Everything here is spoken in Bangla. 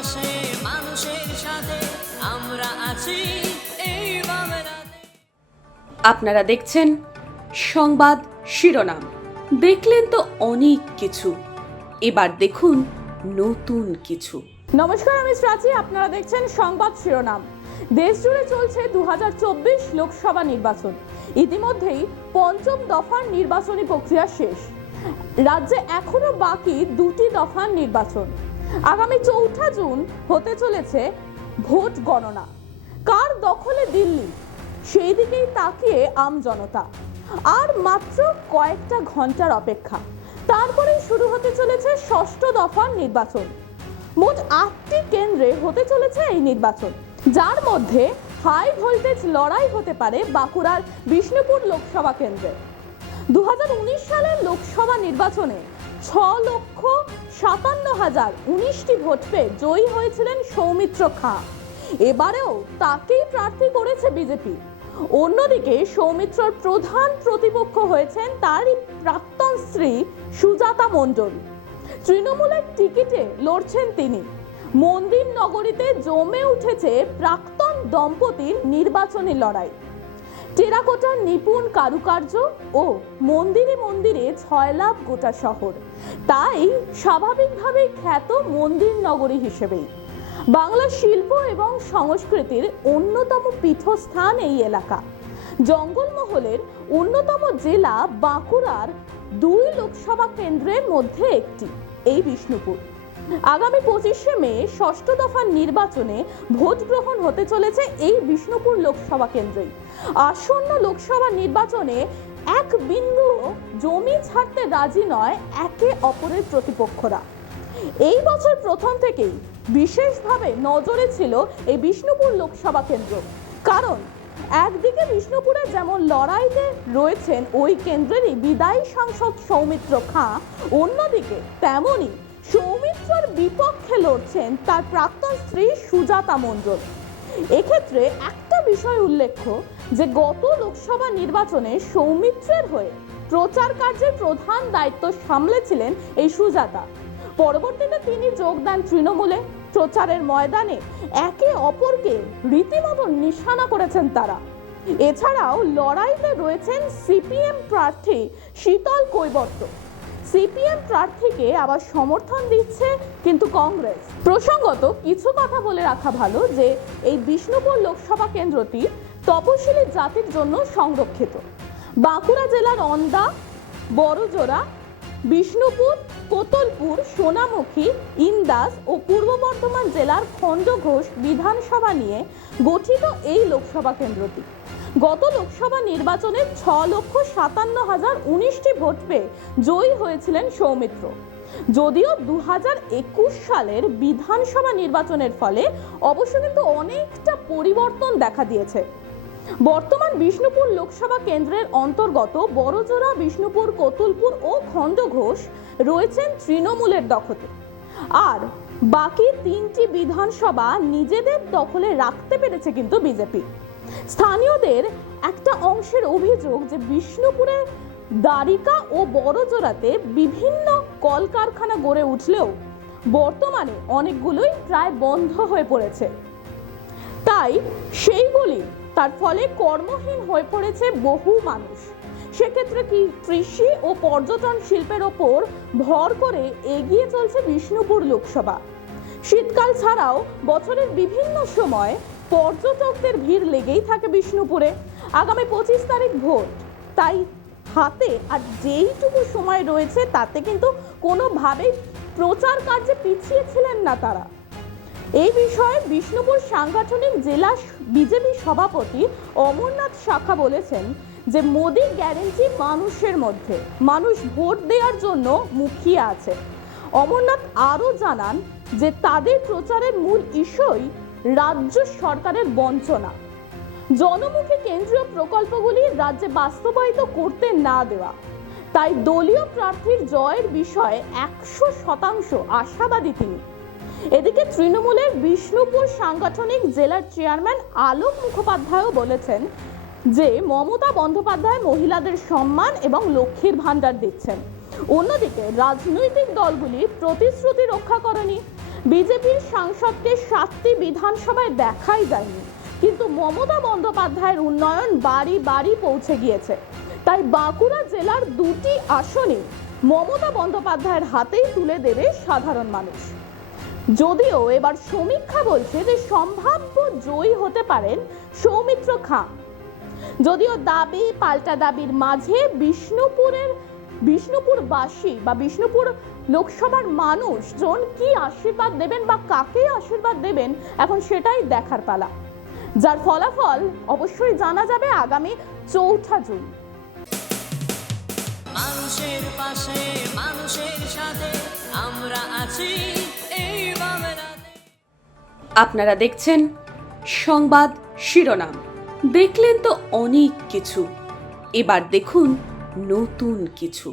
পাশে মানুষের সাথে আমরা আছি এই বাংলাতে। আপনারা দেখছেন সংবাদ শিরোনাম। দেখলেন তো অনেক কিছু, এবার দেখুন নতুন কিছু। নমস্কার, আমি প্রাচী। আপনারা দেখছেন সংবাদ শিরোনাম। দেশ জুড়ে চলছে 2024 লোকসভা নির্বাচন। ইতিমধ্যেই পঞ্চম দফার নির্বাচনী প্রক্রিয়া শেষ। রাজ্যে এখনো বাকি দুটি দফার নির্বাচন। আগামী 4 জুন হতে চলেছে ভোট গণনা। কার দখলে দিল্লি, সেই দিকেই তাকিয়ে আম জনতা। আর মাত্র কয়েকটা ঘন্টার অপেক্ষা, তারপরেই শুরু হতে চলেছে ষষ্ঠ দফার নির্বাচন। মোট 8টি কেন্দ্রে হতে চলেছে এই নির্বাচন, যার মধ্যে হাই ভোল্টেজ লড়াই হতে পারে বাঁকুড়ার বিষ্ণুপুর লোকসভা কেন্দ্রে। 2019 সালের লোকসভা নির্বাচনে 6,57,019টি ভোট পেয়ে জয়ী হয়েছিলেন সৌমিত্র খাঁ। এবারেও তাকেই প্রার্থী করেছে বিজেপি। অন্যদিকে সৌমিত্রর প্রধান প্রতিপক্ষ হয়েছেন তারই প্রাক্তন স্ত্রী সুজাতা মণ্ডল। তৃণমূলের টিকিটে লড়ছেন তিনি। মন্দির নগরীতে জমে উঠেছে প্রাক্তন দম্পতির নির্বাচনী লড়াই। টেরাকোটার নিপুণ কারুকার্য ও মন্দিরে মন্দিরে ছয়লাভ গোটা শহর, তাই স্বাভাবিকভাবেই খ্যাত মন্দির নগরী হিসেবেই। বাংলা শিল্প এবং সংস্কৃতির অন্যতম পীঠস্থান এই এলাকা। জঙ্গলমহলের অন্যতম জেলা বাঁকুড়ার 2 লোকসভা কেন্দ্রের মধ্যে একটি এই বিষ্ণুপুর। আগামী 25শে মে ষষ্ঠ দফার নির্বাচনে ভোট গ্রহণ হতে চলেছে এই বিষ্ণুপুর লোকসভা কেন্দ্রেই। আসন্ন লোকসভা নির্বাচনে এক বিন্দু জমি ছাড়তে রাজি নয় একে অপরের প্রতিপক্ষরা। এই বছর প্রথম থেকেই বিশেষভাবে নজরে ছিল এই বিষ্ণুপুর লোকসভা কেন্দ্র, কারণ একদিকে বিষ্ণুপুরে যেমন লড়াইতে রয়েছেন ওই কেন্দ্রেরই বিদায়ী সাংসদ সৌমিত্র খাঁ, অন্যদিকে তেমনই সৌমিত্রর বিপক্ষে লড়ছেন তার প্রাক্তন স্ত্রী সুজাতা মণ্ডল। এক্ষেত্রে একটা বিষয় উল্লেখ্য যে গত লোকসভা নির্বাচনে সৌমিত্রের হয়ে প্রচার কার্যের প্রধান দায়িত্ব সামলেছিলেন এই সুজাতা। পরবর্তীতে তিনি যোগ দেন তৃণমূলে। প্রচারের ময়দানে একে অপরকে রীতিমতো নিশানা করেছেন তারা। এছাড়াও লড়াইতে রয়েছেন সিপিএম প্রার্থী শীতল কৈবর্ত। সিপিএম প্রার্থীকে আবার সমর্থন দিচ্ছে কিন্তু কংগ্রেস। প্রসঙ্গত কিছু কথা বলে রাখা ভালো যে এই বিষ্ণুপুর লোকসভা কেন্দ্রটি তপশিলি জাতির জন্য সংরক্ষিত। বাঁকুড়া জেলার অন্দা, বড়জোড়া, বিষ্ণুপুর, কোতলপুর, সোনামুখী, ইন্দাস ও পূর্ব বর্ধমান জেলার খণ্ডঘোষ বিধানসভা নিয়ে গঠিত এই লোকসভা কেন্দ্রটি। গত লোকসভা নির্বাচনে 6,57,019টি ভোট পেয়ে জয়ী হয়েছিলেন সৌমিত্র। যদিও 2021 সালের বিধানসভা নির্বাচনের ফলে অবশ্য কিন্তু অনেকটা পরিবর্তন দেখা দিয়েছে। বর্তমান বিষ্ণুপুর লোকসভা কেন্দ্রের অন্তর্গত বড়জোড়া, বিষ্ণুপুর, কোতুলপুর ও খণ্ডঘোষ রয়েছেন তৃণমূলের দখলে। আর বাকি 3টি বিধানসভা নিজেদের দখলে রাখতে পেরেছে কিন্তু বিজেপি। স্থানীয়দের একটা অংশের অভিযোগ যে বিষ্ণুপুরে দ্বারিকা ও বড়জোড়াতে বিভিন্ন কলকারখানা গড়ে উঠলেও বর্তমানে অনেকগুলোই প্রায় বন্ধ হয়ে পড়েছে। তাই সেইগুলি তার ফলে কর্মহীন হয়ে পড়েছে বহু মানুষ। সেক্ষেত্রে কি কৃষি ও পর্যটন শিল্পের ওপর ভর করে এগিয়ে চলছে বিষ্ণুপুর লোকসভা। শীতকাল ছাড়াও বছরের বিভিন্ন সময় পর্যটকদের ভিড় লেগেই থাকে বিষ্ণুপুরে। আগামী 25 তারিখ ভোট, তাই হাতে আর যেইটুকু সময় রয়েছে তাতে কিন্তু কোনোভাবেই প্রচার কার্যে পিছিয়ে ছিলেন না তারা। এই বিষয়ে বিষ্ণুপুর সাংগঠনিক জেলা বিজেপি সভাপতি অমরনাথ শাখা বলেছেন যে মোদি গ্যারেন্টি মানুষের মধ্যে, মানুষ ভোট দেওয়ার জন্য মুখিয়ে আছে। অমরনাথ আরও জানান যে তাদের প্রচারের মূল ইস্যুই রাজ্য সরকারের বঞ্চনা, জনমুখী কেন্দ্রীয় প্রকল্পগুলি রাজ্যে বাস্তবায়িত করতে না দেওয়া। তাই দলীয় প্রার্থীর জয়ের বিষয়ে 100% আশাবাদী তিনি। এদিকে তৃণমূলের বিষ্ণুপুর সাংগঠনিক জেলার চেয়ারম্যান আলোক মুখোপাধ্যায়ও বলেছেন যে মমতা বন্দ্যোপাধ্যায় মহিলাদের সম্মান এবং লক্ষ্মীর ভাণ্ডার দিচ্ছেন। অন্যদিকে রাজনৈতিক দলগুলি প্রতিশ্রুতি রক্ষা করেনি। বিজেপির সাংসদকে 7টি বিধানসভায় দেখাই যায়নি, কিন্তু মমতা বন্দ্যোপাধ্যায়ের উন্নয়ন বাড়ি বাড়ি পৌঁছে গিয়েছে। তাই বাঁকুড়া জেলার 2টি আসনে মমতা বন্দ্যোপাধ্যায়ের হাতেই তুলে দেবে সাধারণ মানুষ। যদিও এবার সমীক্ষা বলছে যে সম্ভাব্য জয়ী হতে পারেন সৌমিত্র খাঁ। যদিও দাবি পাল্টা দাবির মাঝে বিষ্ণুপুরবাসী বা বিষ্ণুপুর লোকসভার মানুষজন কি আশীর্বাদ দেবেন বা কাকে আশীর্বাদ দেবেন এখন সেটাই দেখার পালা, যার ফলাফল অবশ্যই জানা যাবে আগামী 4 জুন। মানুষের পাশে মানুষের সাথে আমরা আছি এই বাংলাতে। আপনারা দেখছেন সংবাদ শিরোনাম। দেখলেন তো অনেক কিছু, এবার দেখুন নতুন কিছু।